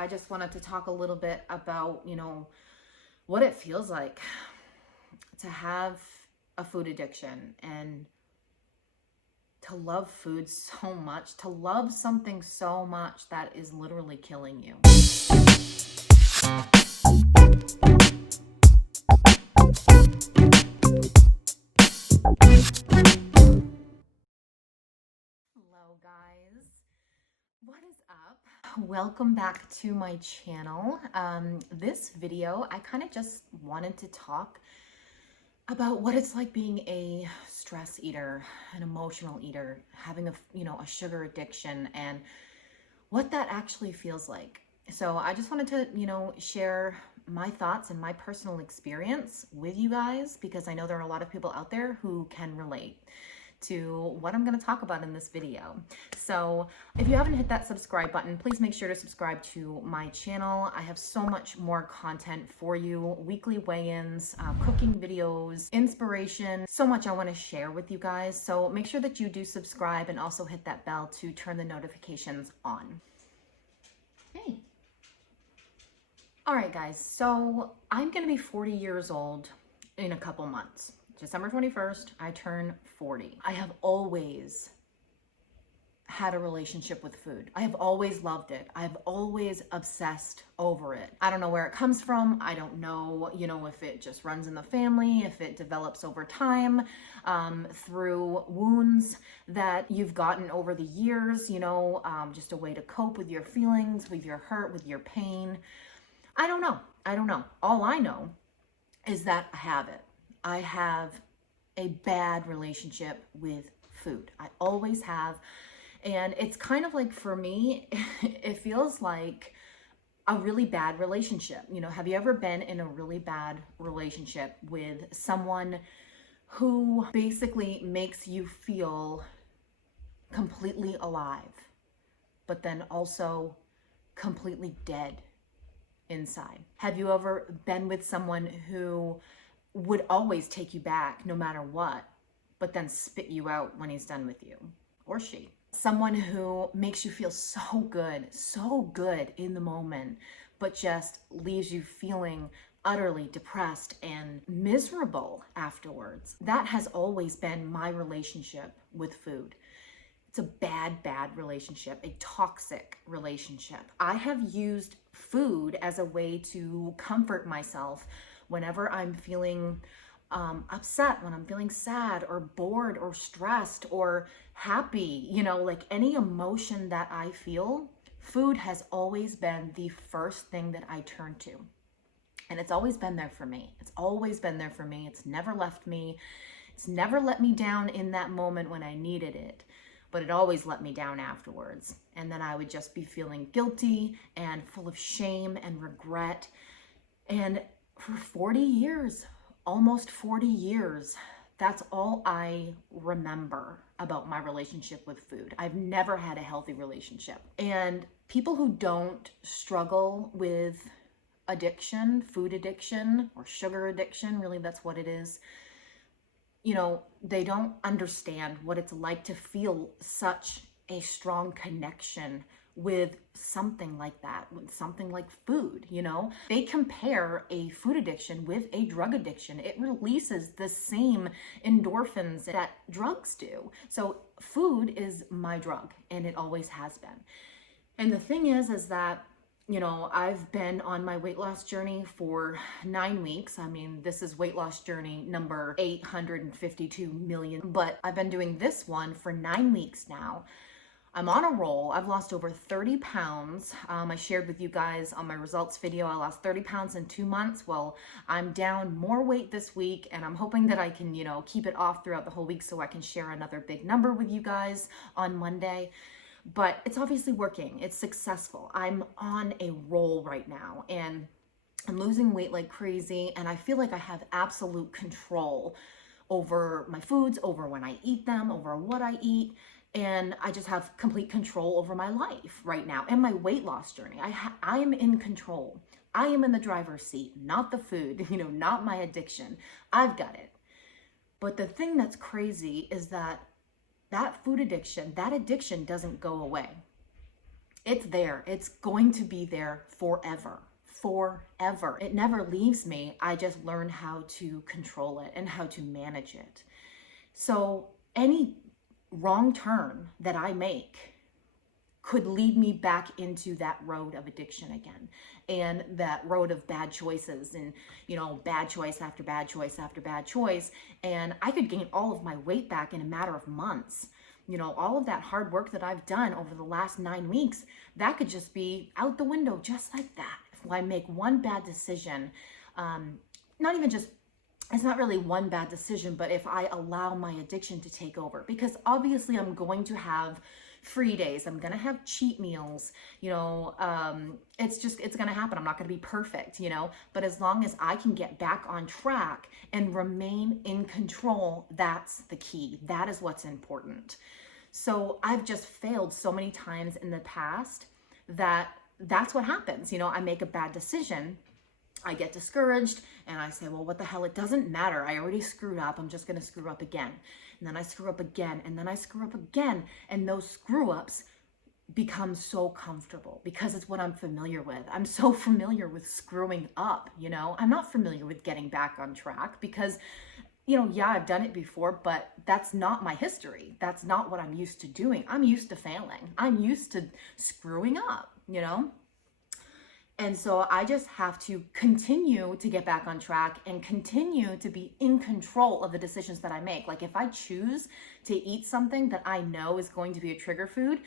I just wanted to talk a little bit about, what it feels like to have a food addiction and to love food so much, to love something so much that is literally killing you. Hello, guys. What is up? Welcome back to my channel. This video, I kind of just wanted to talk about what it's like being a stress eater, an emotional eater, having a sugar addiction, and what that actually feels like. So I just wanted to, share my thoughts and my personal experience with you guys, because I know there are a lot of people out there who can relate to what I'm going to talk about in this video. So if you haven't hit that subscribe button, please make sure to subscribe to my channel. I have so much more content for you, weekly weigh-ins, cooking videos, inspiration, so much I want to share with you guys. So make sure that you do subscribe and also hit that bell to turn the notifications on. Hey. All right, guys, so I'm going to be 40 years old in a couple months. December 21st, I turn 40. I have always had a relationship with food. I have always loved it. I've always obsessed over it. I don't know where it comes from. I don't know, if it just runs in the family, if it develops over time, through wounds that you've gotten over the years, just a way to cope with your feelings, with your hurt, with your pain. I don't know. All I know is that I have it. I have a bad relationship with food. I always have. And it's kind of like, for me, it feels like a really bad relationship. Have you ever been in a really bad relationship with someone who basically makes you feel completely alive, but then also completely dead inside? Have you ever been with someone who would always take you back no matter what, but then spit you out when he's done with you, or she? Someone who makes you feel so good in the moment, but just leaves you feeling utterly depressed and miserable afterwards. That has always been my relationship with food. It's a bad relationship, a toxic relationship. I have used food as a way to comfort myself whenever I'm feeling upset, when I'm feeling sad or bored or stressed or happy, like any emotion that I feel, food has always been the first thing that I turn to. And it's always been there for me. It's always been there for me. It's never left me. It's never let me down in that moment when I needed it, but it always let me down afterwards. And then I would just be feeling guilty and full of shame and regret. And for 40 years, almost 40 years, that's all I remember about my relationship with food. I've never had a healthy relationship. And people who don't struggle with addiction, food addiction or sugar addiction, really that's what it is, they don't understand what it's like to feel such a strong connection with something like that, with something like food. They compare a food addiction with a drug addiction. It releases the same endorphins that drugs do. So food is my drug, and it always has been. And the thing is that I've been on my weight loss journey for 9 weeks. I mean, this is weight loss journey number 852 million, but I've been doing this one for 9 weeks now. I'm on a roll. I've lost over 30 pounds. I shared with you guys on my results video, I lost 30 pounds in 2 months. Well, I'm down more weight this week, and I'm hoping that I can, keep it off throughout the whole week so I can share another big number with you guys on Monday. But it's obviously working. It's successful. I'm on a roll right now, and I'm losing weight like crazy, and I feel like I have absolute control over my foods, over when I eat them, over what I eat. And I just have complete control over my life right now and my weight loss journey. I am in control. I am in the driver's seat, not the food, not my addiction. I've got it. But the thing that's crazy is that food addiction, that addiction doesn't go away. It's there. It's going to be there forever. Forever. It never leaves me. I just learn how to control it and how to manage it. So any wrong turn that I make could lead me back into that road of addiction again, and that road of bad choices, and bad choice after bad choice after bad choice. And I could gain all of my weight back in a matter of months. All of that hard work that I've done over the last 9 weeks, that could just be out the window just like that. If I make one bad decision, not even just, it's not really one bad decision, but if I allow my addiction to take over, because obviously I'm going to have free days, I'm gonna have cheat meals, it's gonna happen. I'm not gonna be perfect, but as long as I can get back on track and remain in control, that's the key. That is what's important. So I've just failed so many times in the past that's what happens. I make a bad decision, I get discouraged, and I say, well, what the hell? It doesn't matter. I already screwed up. I'm just going to screw up again. And then I screw up again, and then I screw up again. And those screw ups become so comfortable because it's what I'm familiar with. I'm so familiar with screwing up, I'm not familiar with getting back on track because, yeah, I've done it before, but that's not my history. That's not what I'm used to doing. I'm used to failing. I'm used to screwing up, And so I just have to continue to get back on track and continue to be in control of the decisions that I make. Like if I choose to eat something that I know is going to be a trigger food,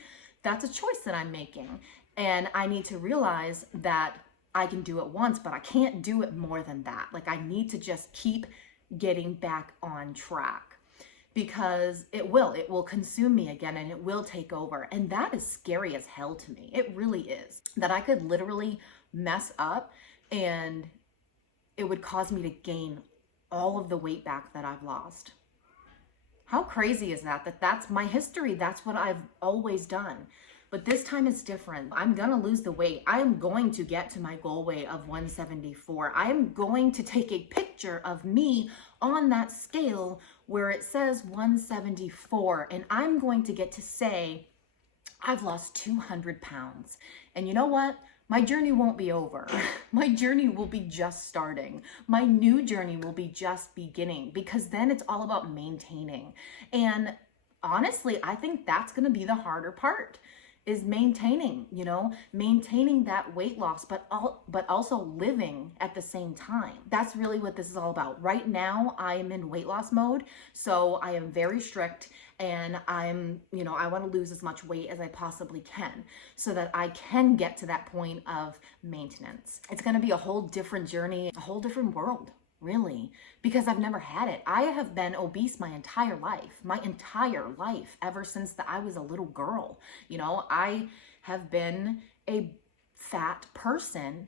that's a choice that I'm making. And I need to realize that I can do it once, but I can't do it more than that. Like I need to just keep getting back on track, because it will consume me again, and it will take over. And that is scary as hell to me. It really is. That I could literally mess up and it would cause me to gain all of the weight back that I've lost. How crazy is that that's my history? That's what I've always done. But this time it's different. I'm gonna lose the weight. I am going to get to my goal weight of 174. I am going to take a picture of me on that scale where it says 174, and I'm going to get to say, I've lost 200 pounds. And you know what? My journey won't be over. My journey will be just starting. My new journey will be just beginning, because then it's all about maintaining. And honestly, I think that's gonna be the harder part, is maintaining, maintaining that weight loss, but also living at the same time. That's really what this is all about. Right now, I am in weight loss mode, so I am very strict, and I want to lose as much weight as I possibly can so that I can get to that point of maintenance. It's going to be a whole different journey, a whole different world, really, because I've never had it. I have been obese my entire life, ever since I was a little girl. I have been a fat person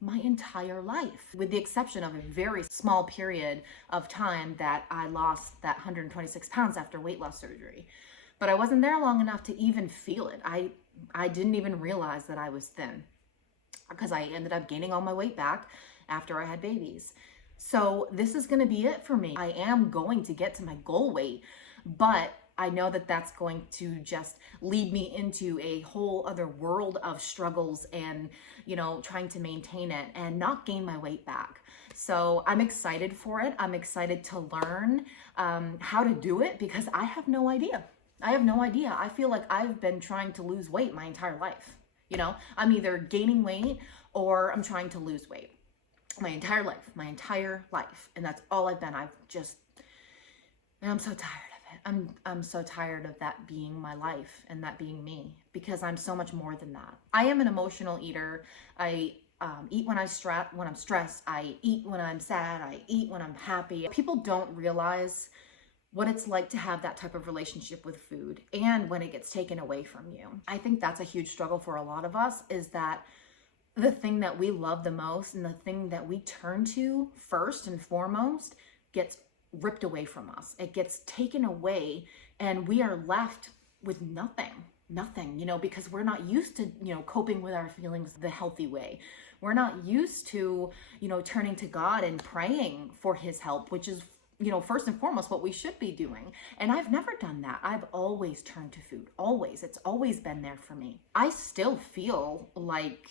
my entire life, with the exception of a very small period of time that I lost that 126 pounds after weight loss surgery. But I wasn't there long enough to even feel it. I didn't even realize that I was thin, because I ended up gaining all my weight back after I had babies. So this is going to be it for me. I am going to get to my goal weight, but I know that that's going to just lead me into a whole other world of struggles and, trying to maintain it and not gain my weight back. So I'm excited for it. I'm excited to learn how to do it, because I have no idea. I feel like I've been trying to lose weight my entire life. I'm either gaining weight or I'm trying to lose weight my entire life. And that's all I've been. And I'm so tired of it. I'm so tired of that being my life and that being me, because I'm so much more than that. I am an emotional eater. I eat when I'm stressed. I eat when I'm sad. I eat when I'm happy. People don't realize what it's like to have that type of relationship with food, and when it gets taken away from you. I think that's a huge struggle for a lot of us, is that the thing that we love the most and the thing that we turn to first and foremost gets ripped away from us. It gets taken away, and we are left with nothing, because we're not used to, coping with our feelings the healthy way. We're not used to, turning to God and praying for his help, which is, first and foremost, what we should be doing. And I've never done that. I've always turned to food, always. It's always been there for me. I still feel like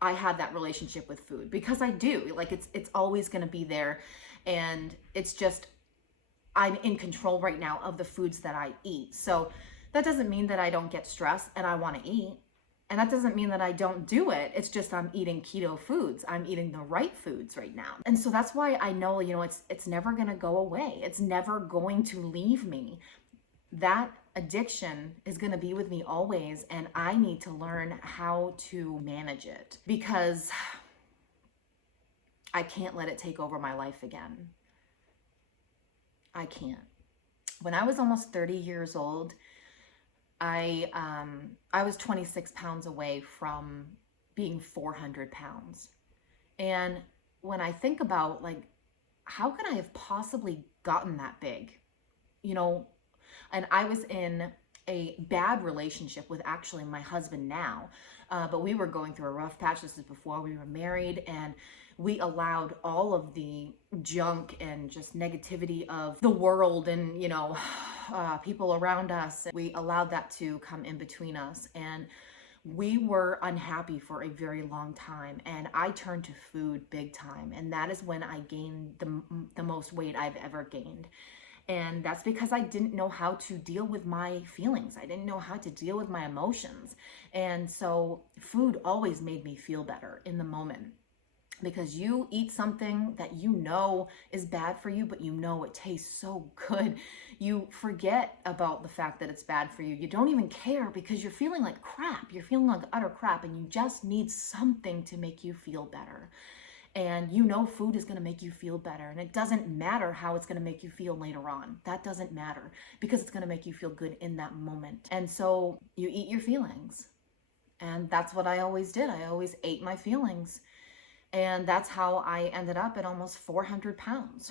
I have that relationship with food because I do. Like it's always going to be there. And it's just, I'm in control right now of the foods that I eat. So that doesn't mean that I don't get stressed and I want to eat. And that doesn't mean that I don't do it. It's just I'm eating keto foods. I'm eating the right foods right now. And so that's why I know, it's never going to go away. It's never going to leave me. That addiction is going to be with me always. And I need to learn how to manage it because I can't let it take over my life again. I can't. When I was almost 30 years old, I was 26 pounds away from being 400 pounds. And when I think about how could I have possibly gotten that big? And I was in a bad relationship with actually my husband now, but we were going through a rough patch. This is before we were married, and we allowed all of the junk and just negativity of the world and, people around us. We allowed that to come in between us, and we were unhappy for a very long time. And I turned to food big time. And that is when I gained the most weight I've ever gained. And that's because I didn't know how to deal with my feelings. I didn't know how to deal with my emotions. And so food always made me feel better in the moment. Because you eat something that is bad for you, but it tastes so good. You forget about the fact that it's bad for you. You don't even care because you're feeling like crap. You're feeling like utter crap, and you just need something to make you feel better. And food is going to make you feel better. And it doesn't matter how it's going to make you feel later on. That doesn't matter because it's going to make you feel good in that moment. And so you eat your feelings. And that's what I always did. I always ate my feelings. And that's how I ended up at almost 400 pounds,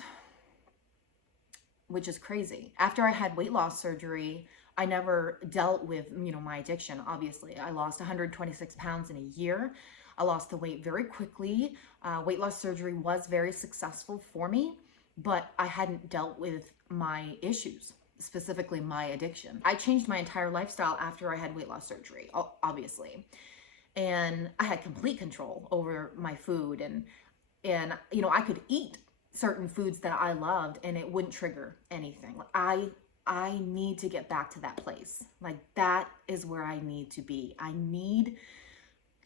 which is crazy. After I had weight loss surgery, I never dealt with, my addiction. Obviously, I lost 126 pounds in a year. I lost the weight very quickly. Weight loss surgery was very successful for me, but I hadn't dealt with my issues, specifically my addiction. I changed my entire lifestyle after I had weight loss surgery, obviously. And I had complete control over my food, and I could eat certain foods that I loved and it wouldn't trigger anything. I need to get back to that place. That is where I need to be. I need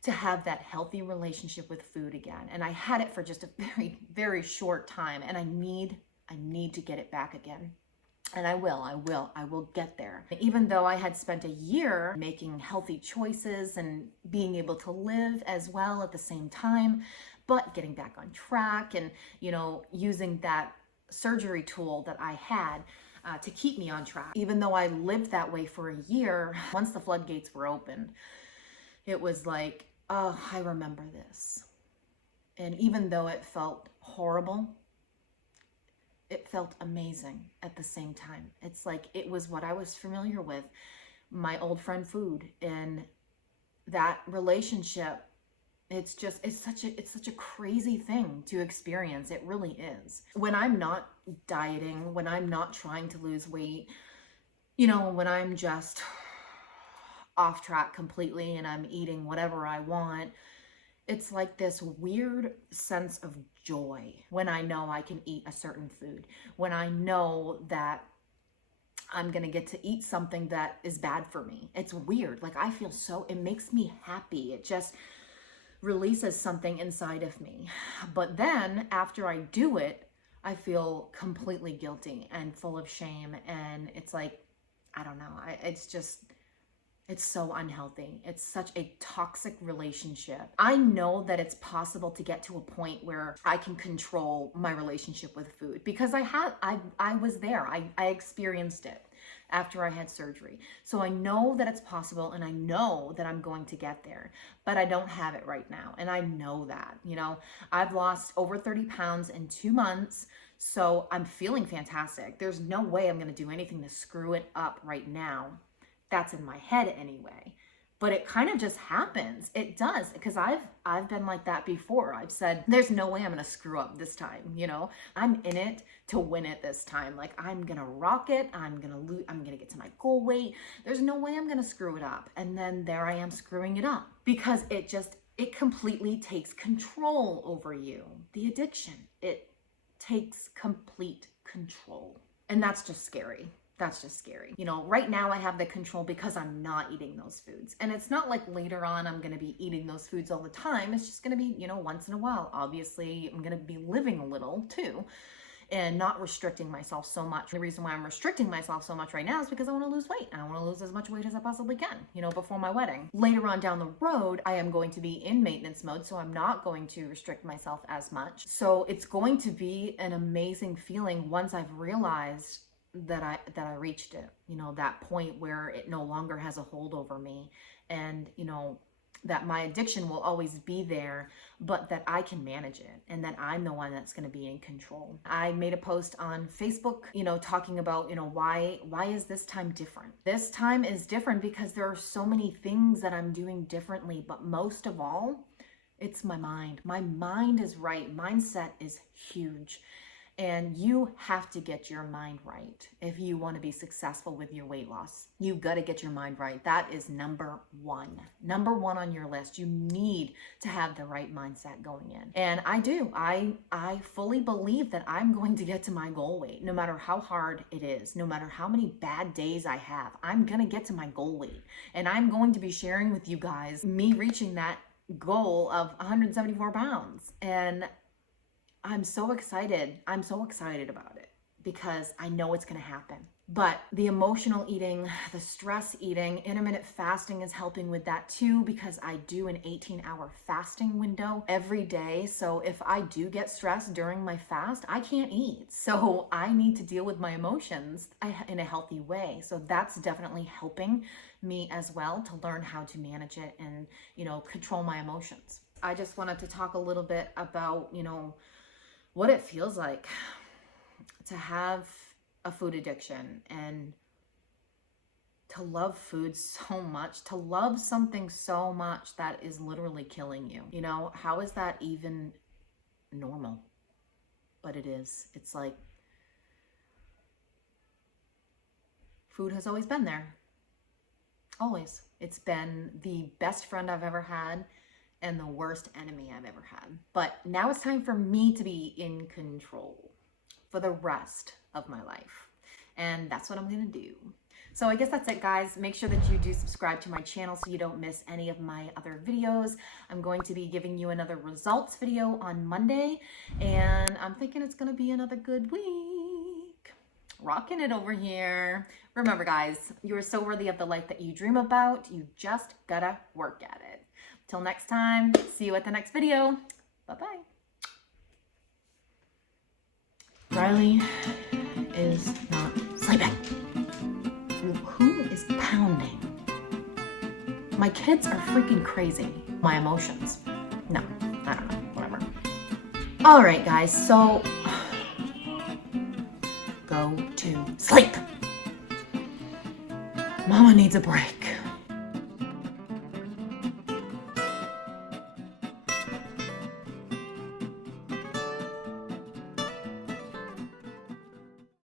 to have that healthy relationship with food again. And I had it for just a very, very short time, and I need to get it back again. And I will get there. Even though I had spent a year making healthy choices and being able to live as well at the same time, but getting back on track and, using that surgery tool that I had to keep me on track. Even though I lived that way for a year, once the floodgates were opened, it was like, oh, I remember this. And even though it felt horrible, it felt amazing at the same time. It's like it was what I was familiar with, my old friend food, and that relationship. It's such a crazy thing to experience. It really is. When I'm not dieting, when I'm not trying to lose weight, when I'm just off track completely and I'm eating whatever I want, it's like this weird sense of joy when I know I can eat a certain food, when I know that I'm going to get to eat something that is bad for me. It's weird. I feel it makes me happy. It just releases something inside of me. But then after I do it, I feel completely guilty and full of shame. And it's like, I don't know. It's so unhealthy. It's such a toxic relationship. I know that it's possible to get to a point where I can control my relationship with food because I was there. I experienced it after I had surgery. So I know that it's possible, and I know that I'm going to get there, but I don't have it right now. And I know that, I've lost over 30 pounds in 2 months. So I'm feeling fantastic. There's no way I'm going to do anything to screw it up right now. That's in my head anyway. but it kind of just happens. It does, because I've been like that before. I've said, there's no way I'm gonna screw up this time, you know? I'm in it to win it this time. Like, I'm gonna rock it, I'm gonna get to my goal weight. There's no way I'm gonna screw it up. And then there I am screwing it up, because it completely takes control over you. The addiction, it takes complete control. And that's just scary. That's just scary. You know, right now I have the control because I'm not eating those foods. And it's not like later on I'm going to be eating those foods all the time. It's just going to be, you know, once in a while. Obviously, I'm going to be living a little too and not restricting myself so much. The reason why I'm restricting myself so much right now is because I want to lose weight. I want to lose as much weight as I possibly can, you know, before my wedding. Later on down the road, I am going to be in maintenance mode, so I'm not going to restrict myself as much. So it's going to be an amazing feeling once I've realized that I reached it, you know, that point where it no longer has a hold over me, and, you know, that my addiction will always be there, but that I can manage it, and that I'm the one that's going to be in control. I made a post on Facebook, you know, talking about, you know, why is this time different? This time is different because there are so many things that I'm doing differently, but most of all, it's my mind. My mind is right. Mindset is huge. And you have to get your mind right if you want to be successful with your weight loss. You've got to get your mind right. That is number one on your list. You need to have the right mindset going in. And I do. I fully believe that I'm going to get to my goal weight, no matter how hard it is, no matter how many bad days I have. I'm going to get to my goal weight. And I'm going to be sharing with you guys me reaching that goal of 174 pounds. And I'm so excited. I'm so excited about it because I know it's going to happen. But the emotional eating, the stress eating, intermittent fasting is helping with that too, because I do an 18-hour fasting window every day. So if I do get stressed during my fast, I can't eat. So I need to deal with my emotions in a healthy way. So that's definitely helping me as well to learn how to manage it and, you know, control my emotions. I just wanted to talk a little bit about, you know, what it feels like to have a food addiction and to love food so much, to love something so much that is literally killing you. You know, how is that even normal? But it is. It's like food has always been there. Always. It's been the best friend I've ever had and the worst enemy I've ever had. But now it's time for me to be in control for the rest of my life. And that's what I'm gonna do. So I guess that's it, guys. Make sure that you do subscribe to my channel so you don't miss any of my other videos. I'm going to be giving you another results video on Monday, and I'm thinking it's gonna be another good week. Rocking it over here. Remember, guys, you are so worthy of the life that you dream about. You just gotta work at it. Till next time, see you at the next video. Bye-bye. Riley is not sleeping. Who is pounding? My kids are freaking crazy. My emotions. No, I don't know, whatever. All right, guys, so go to sleep. Mama needs a break.